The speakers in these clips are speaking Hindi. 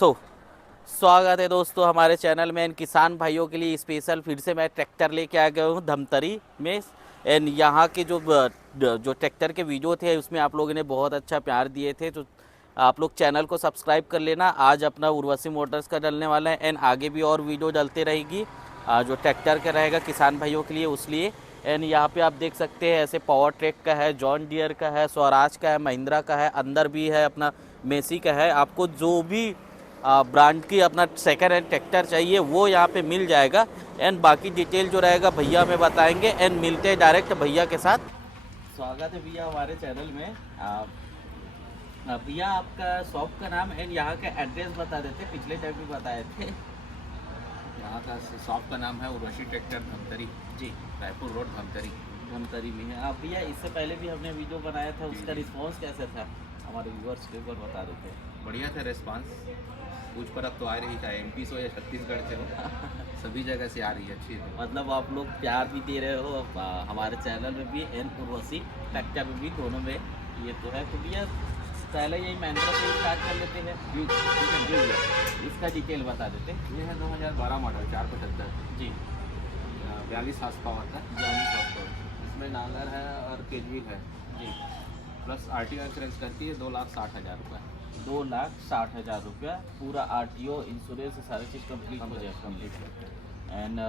सो स्वागत है दोस्तों हमारे चैनल में। इन किसान भाइयों के लिए स्पेशल फिर से मैं ट्रैक्टर लेके आ गया हूँ धमतरी में। एंड यहाँ के जो ट्रैक्टर के वीडियो थे उसमें आप लोगों ने बहुत अच्छा प्यार दिए थे, तो आप लोग चैनल को सब्सक्राइब कर लेना। आज अपना उर्वशी मोटर्स का डलने वाला है एंड आगे भी और वीडियो डलते रहेगी जो ट्रैक्टर का रहेगा किसान भाइयों के लिए उस लिए। एंड यहाँ पे आप देख सकते हैं ऐसे पावर ट्रैक का है, जॉन डियर का है, स्वराज का है, महिंद्रा का है, अंदर भी है अपना मेसी का है। आपको जो भी ब्रांड की अपना सेकंड हैंड ट्रैक्टर चाहिए वो यहाँ पे मिल जाएगा। एंड बाकी डिटेल जो रहेगा भैया हमें बताएंगे एंड मिलते हैं डायरेक्ट भैया के साथ। स्वागत है भैया हमारे चैनल में। भैया आपका शॉप का नाम एंड यहाँ का एड्रेस बता देते, पिछले टाइम भी बताए थे। यहाँ का शॉप का नाम है उर्वशी ट्रैक्टर धमतरी जी, रायपुर रोड धमतरी। धमतरी में है। आप भैया इससे पहले भी हमने वीडियो बनाया था, उसका रिस्पॉन्स कैसा था हमारे व्यूअर्स के ऊपर बता देते। बढ़िया था रेस्पॉन्स। पूछ पर अब तो आ रही है, MP से हो या छत्तीसगढ़ से हो सभी जगह से आ रही है, अच्छी है। मतलब आप लोग प्यार भी दे रहे हो हमारे चैनल में भी एंड उर्वशी ट्रैक्टर में भी, दोनों में ये तो है। तो भैया पहले यही महिंद्रा से स्टार्ट कर लेते हैं जी, इसका डिटेल बता देते। ये है 2012 मॉडल 475 जी, 42 हार्स पावर का। इसमें नांगर है और केजवी है जी। प्लस RTO इंश्योरेंस करती है 2,60,000 रुपये। 2,60,000 रुपया पूरा RTO इंश्योरेंस सारी चीज़ कंप्लीट हो जाएगा कंप्लीट। एंड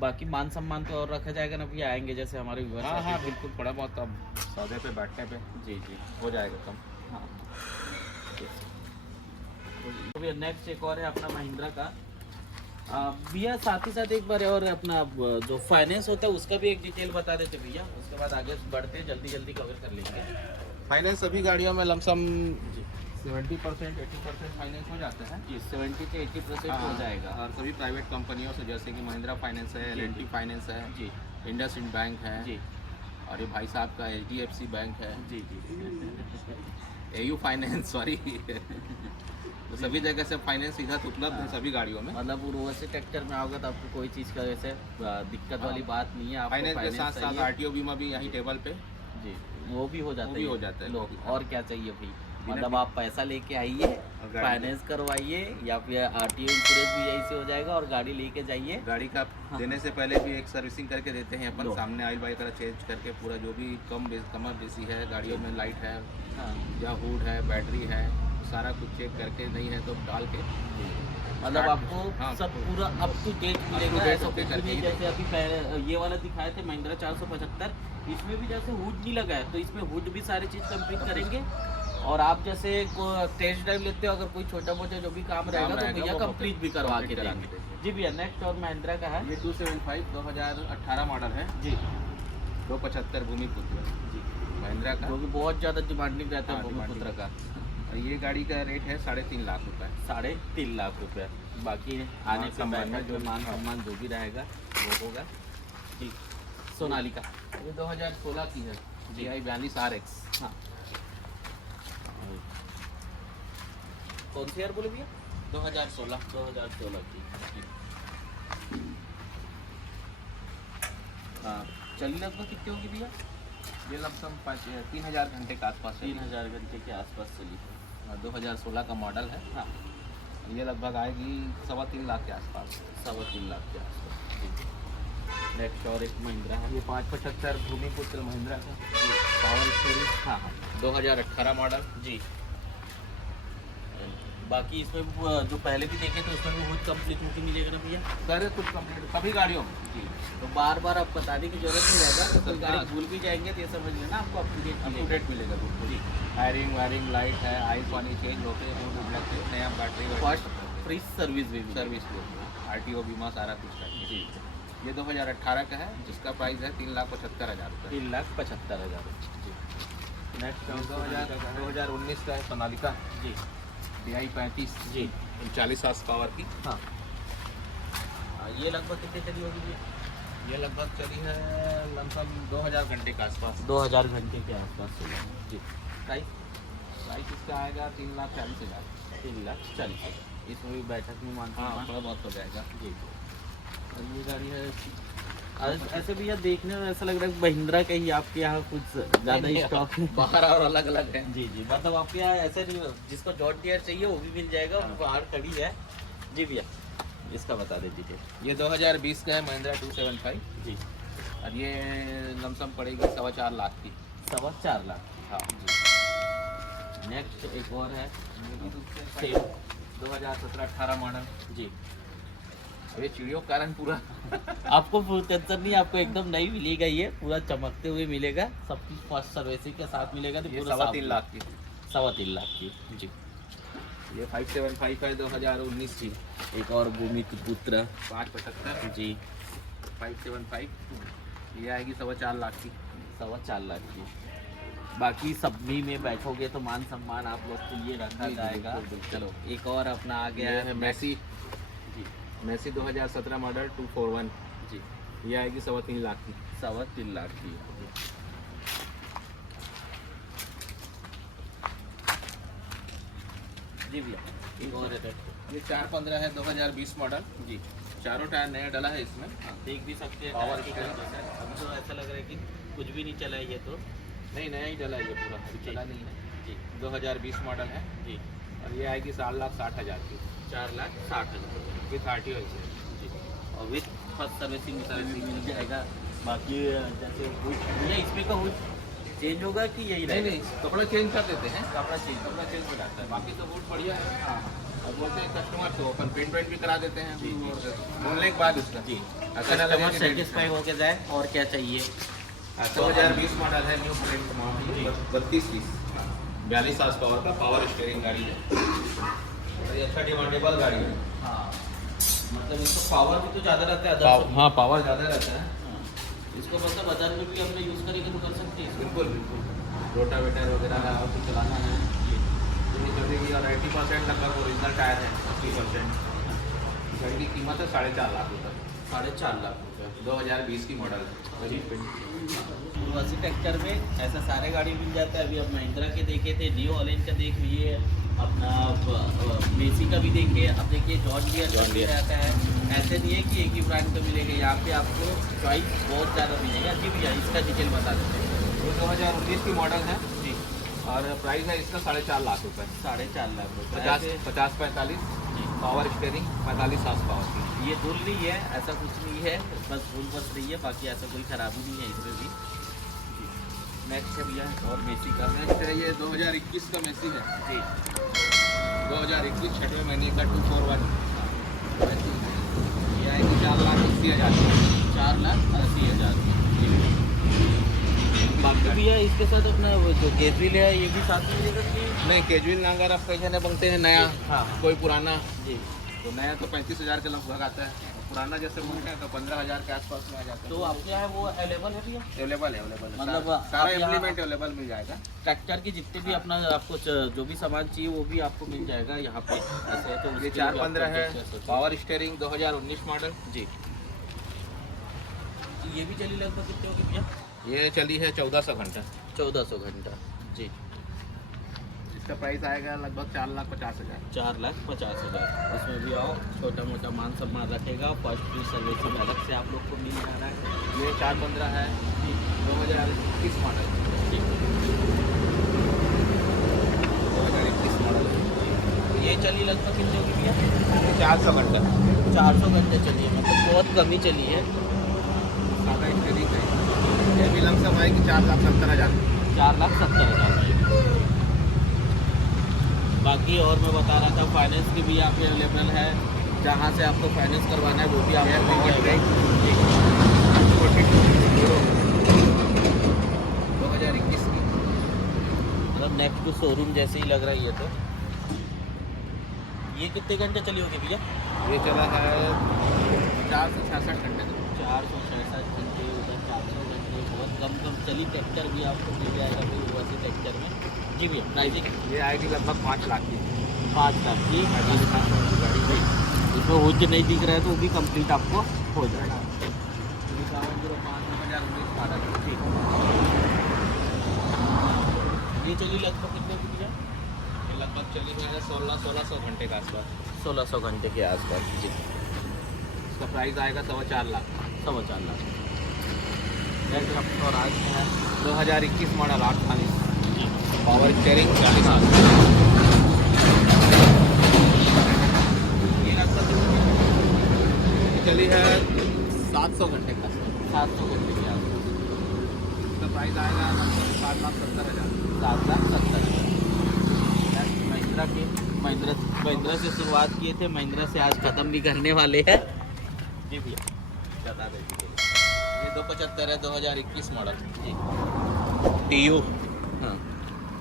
बाकी मान सम्मान तो और रखा जाएगा ना भैया, आएंगे जैसे हमारे व्यूअर्स। हाँ हाँ बिल्कुल, थोड़ा बहुत अब सौदे पे बैठने पे जी जी हो जाएगा कम। हाँ। तो भैया नेक्स्ट एक और है अपना महिंद्रा का। भैया साथ ही साथ एक बार और अपना जो फाइनेंस होता है उसका भी एक डिटेल बता देते भैया, उसके बाद आगे बढ़ते हैं, जल्दी जल्दी कवर कर लेंगे। फाइनेंस सभी गाड़ियों में लमसम जी 70% 80% फाइनेंस हो जाता है जी, 70 से 80% हो जाएगा। और सभी प्राइवेट कंपनियों से जैसे कि महिंद्रा फाइनेंस है, जी, LNT फाइनेंस है जी इंडसइंड बैंक है जी और ये भाई साहब का HDFC बैंक है, जी जी AU फाइनेंस सॉरी तो सभी जगह से फाइनेंस इधर तो उपलब्ध है सभी गाड़ियों में। मतलब उर्वशी ट्रैक्टर में आओगे तो आपको कोई चीज़ का वैसे दिक्कत वाली बात नहीं है। आपको फाइनेंस के साथ साथ चाहिए RTO बीमा भी यहीं टेबल पे जी, वो भी हो जाता वो है। भी हो जाता है। लो और क्या चाहिए भाई, बिना मतलब आप पैसा लेके आइए, गाड़ी फाइनेंस करवाइए या फिर RTO इंश्योरेंस भी यहीं से हो जाएगा और गाड़ी लेके जाइए। गाड़ी का देने से पहले भी एक सर्विसिंग करके देते हैं अपन, लो। सामने ऑयल वाइल चेंज करके पूरा जो भी कमर बेसी है गाड़ियों में, लाइट है हाँ या हुड है, बैटरी है, सारा कुछ चेक करके, नहीं है तो डाल के मतलब आपको हाँ, सब पूरा अप टू डेट मिलेगा। date ऐसा होके कुछ भी करके नहीं ही जैसे अभी पहले ये वाला दिखाए थे महिंद्रा 475, इसमें भी जैसे हुड नहीं लगा है तो इसमें हुड भी सारी चीज़ कंप्लीट करेंगे। और आप जैसे टेस्ट ड्राइव लेते हो, अगर कोई छोटा मोटा जो भी काम रहेगा तो भैया वो कंप्लीट भी करवा के complete देंगे। देंगे। जी भैया नेक्स्ट और महिंद्रा का है ये 275 2018 मॉडल है, जी 275 भूमिपुत्र जी, महिंद्रा का। जो कि बहुत ज़्यादा डिमांडिंग रहता है हाँ, भूमिपुत्र का। और ये गाड़ी का रेट है 3.5 लाख रुपए। 3.5 लाख रुपया। बाकी आने से सम्मान पहले जो जो- मान सम्मान जो भी रहेगा वो होगा जी। सोनालिका ये 2016 की है, GI 42 RX। हाँ, कौन सी यार बोले भैया? 2016 की। हाँ, चलिए लगभग कितनी होगी भैया? ये लमसम 3,000 घंटे के आसपास है। 3,000 घंटे के आसपास चली है। 2016 का मॉडल है। हाँ, ये लगभग आएगी 3.25 लाख के आसपास। 3.25 लाख के आसपास जी। नेक्स्ट और एक महिंद्रा है ये 575 भूमिपुत्र महिंद्रा का जी, पावर स्टीयरिंग, हाँ हाँ 2018 मॉडल। जी। बाकी इसमें जो पहले भी देखे थे उसमें भी बहुत कंप्लीट मुझे मिलेगा ना भैया? सारे कुछ कंप्लीट सभी गाड़ियों में। जी, तो बार बार आप बताने की जरूरत नहीं रहेगा, तो कोई गाड़ी हाँ। भूल भी जाएंगे तो ये समझ लेना आपको अप टू डेट मिलेगा। अपडेट मिलेगा बिल्कुल। जी, वायरिंग वायरिंग लाइट है, आइस पानी चेंज होते हैं, नया बैटरी फर्स्ट फ्री सर्विस भी मिलेगा। सर्विस RTO बीमा सारा कुछ करके। जी, ये 2018 का है, जिसका प्राइस है 3,75,000 रुपये। 3,75,000 जी। नेक्स्ट 2019 का है सोनालिका जी DI 35 जी 40 हार्स पावर की। हाँ, ये लगभग कितने चली होगी भैया? ये लगभग चली है लमसम 2,000 घंटे के आसपास। 2,000 घंटे के आसपास चली जी। प्राइस प्राइस इसका आएगा 3,40,000। 3,40,000। इसमें भी बैठक में मान हाँ, थोड़ा बहुत हो जाएगा। जी। और ये गाड़ी है ऐसे भी यार देखने में ऐसा लग रहा है महिंद्रा का ही आपके यहाँ कुछ ज़्यादा ही स्टॉक है। बाहर और अलग अलग है। जी जी, मतलब आपके यहाँ ऐसे नहीं, जिसको जॉन डियर चाहिए वो भी मिल जाएगा, वो बाहर खड़ी है। जी भैया, इसका बता दे दीजिए। ये 2020 का है महिंद्रा 275 जी, और ये लमसम पड़ेगी 4.25 लाख की। 4.25 लाख। हाँ जी, नेक्स्ट एक और है सेम 2017-18 मॉडल। जी। अब ये चिड़ियों के कारण पूरा आपको टेंशन नहीं, आपको एकदम नई मिलेगा, ये पूरा चमकते हुए मिलेगा, सब कुछ फर्स्ट सर्विसिंग के साथ मिलेगा। तो ये पूरा 3.25 लाख की। 3.25 लाख की। जी, ये 575 है 2019 की। एक और भूमिक पुत्र। 575 जी, 575 ये आएगी 4.25 लाख की। 4.25 लाख की। बाकी सभी में बैठोगे तो मान सम्मान आप लोग को ये रखा जी, जाएगा। बिल्कुल, बिल्कुल। चलो एक और अपना आ गया ये है है मैसी। जी 2017 मॉडल 241 जी, ये आएगी 3.25 लाख की। 3.25 लाख की। जी भैया, एक और है। ये 415 है 2020 मॉडल। जी चारों टायर नया डला है इसमें। हाँ, देख भी सकते हैं पावर टायर की स्टीयरिंग। कंडीशन। अभी तो ऐसा लग रहा है कि कुछ भी नहीं चला है ये तो। नहीं, नया ही डला है ये पूरा, अभी जी। चला नहीं है। जी 2020 मॉडल है जी, और ये आएगी 4,60,000 की। 4,60,000। विथ RTO है। जी, और विथ फर्स्ट सर्विसिंग भी मिल जाएगा। बाकी जैसे हुड, भैया इसमें का हुड चेंज होगा कि यही नहीं रहेगा? नहीं, कपड़ा चेंज कर देते हैं। कपड़ा चेंज। कपड़ा चेंज हो जाता है, बाकी तो बहुत बढ़िया है। हाँ अब बोलते हैं कस्टमर तो अपन पेंट वेंट भी करा देते हैं जी, जी। बोलने के बाद उसका। जी, ऐसा ना लगे कस्टमर कि सेटिस्फाई होके जाए, और क्या चाहिए। 2020 मॉडल है, new print model 3230 42 hours power का पावर स्टीयरिंग गाड़ी है और ये अच्छा डिमांडेबल गाड़ी है। हाँ, मतलब इसको पावर भी तो ज़्यादा रहता है अदर से। हाँ, पावर ज़्यादा रहता है। हाँ, इसको मतलब अदर में भी अपने यूज़ करेंगे तो कर सकते हैं इसको। बिल्कुल बिल्कुल, रोटावेटर वगैरह है, आपको चलाना है ये चलेगी। और 80% लगभग ओरिजिनल टायर है, 80%। गाड़ी की कीमत है 4.5 लाख रुपये। 4.5 लाख रुपये। 2020 की मॉडल है। जी। उर्वशी ट्रैक्टर में ऐसा सारे गाड़ी मिल जाता है। अभी अब महिंद्रा के देखे थे, न्यू ऑलेंज का देख लिए, अपना मेसी का भी देखिए, अब देखिए जॉन डियर का भी रहता है। ऐसे नहीं है कि एक ही ब्रांड का मिलेगा, यहाँ पे आपको चॉइस बहुत ज़्यादा मिलेगा। जी भैया, इसका डिटेल बता देते हैं। ये 2019 की मॉडल है जी, और प्राइस है इसका 4.5 लाख रुपये। 4.5 लाख रुपये। 50-45 पावर स्टीयरिंग 45 आवर्स पावर की। ये धुल नहीं है, ऐसा कुछ नहीं है, बस धुल बस रही है, बाकी ऐसा कोई खराबी नहीं है इसमें भी। नेक्स्ट है भैया और मेसी का। नेक्स्ट है ये 2021 का मेसी है। जी 2021 छठवें महीने का 241 ये आएगी 4,80,000 की। 4,80,000। बाकी भैया इसके साथ अपना वो जो केजरील है ये भी साथ में मिलेगा कि? नहीं, कैजुअल अगर आप कहीं जने बनते हैं नया, हाँ कोई पुराना, जी, तो नया तो 35,000 के लगभग आता है। पुराना जैसे बनते हैं तो 15,000 के आसपास में आ जाता है। तो आपके यहाँ वो अवेलेबल है भैया? अवेलेबल है मतलब सारा आप यहाँ- इम्प्लीमेंट अवेलेबल मिल जाएगा। ट्रैक्टर की जितने भी अपना आपको जो भी सामान चाहिए वो भी आपको मिल जाएगा यहाँ पे। ऐसे है तो ये उसके लिए भी 415 आपको है, access होता पावर स्टीयरिंग 2019 मॉडल। जी। ये भी चली लगभग कितने होगी भैया? ये चली है 1400 घंटा। 1400 घंटा। जी, इसका प्राइस आएगा लगभग 4,50,000। 4,50,000। इसमें भी आओ, छोटा मोटा मान सम्मान रखेगा। फर्स्ट फ्री सर्विसिंग अलग से आप लोग को मिल जा रहा है। ये 415 है 2021 मॉडल। जी, 2021 मॉडल है। तो ये चली लगभग कितने होगी भैया? 400 घंटा। 400 घंटे चली है, मतलब बहुत कम ही चली है। सादा स्टीयरिंग है। ये भी लमसम आएगी 4,70,000। 4,70,000 में। बाकी और मैं बता रहा था फाइनेंस की भी यहाँ पे अवेलेबल है, जहाँ से आपको फाइनेंस करवाना है वो भी आपको मिल जाएगा। 2021 की। मतलब नेक्स्ट टू शोरूम जैसे ही लग रहा है ये तो। ये कितने घंटे चली होगी भैया? ये चला है 466 घंटे। 466 घंटे, उधर 400 घंटे, बहुत कम चली ट्रैक्टर भी आपको मिल जाएगा फिर वैसे ट्रैक्टर में। जी भैया, प्राइसिंग ये आएगी लगभग 5 लाख की। 5 लाख की। गाड़ी इसमें हुज नहीं दिख रहा है तो वो भी कंप्लीट आपको हो जाएगा। 5705 मॉडल। ठीक, ये चली लगभग कितने की भैया? ये लगभग चली है 1600 घंटे के आसपास। 1600 घंटे के आसपास। जी, इसका प्राइस आएगा 4.25 लाख। 4.25 लाख। स्वराज में है 2021 मॉडल 48 पावर स्टीयरिंग 40 चली है 700 घंटे का 700 घंटे की आसपास। इसका प्राइस आएगा 7,70,000 7,70,000। महिंद्रा की महिंद्रा से शुरुआत किए थे, महिंद्रा से आज ख़त्म भी करने वाले हैं। जी भैया बता दीजिए। ये 275 है 2021 मॉडल जी TU हाँ,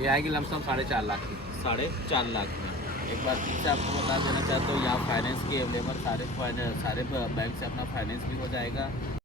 ये आएगी लमसम 4.5 लाख की। 4.5 लाख में। एक बार फिर से आपको बता देना चाहता हूँ, यहाँ फाइनेंस की अवेलेबल सारे बैंक से अपना फाइनेंस भी हो जाएगा।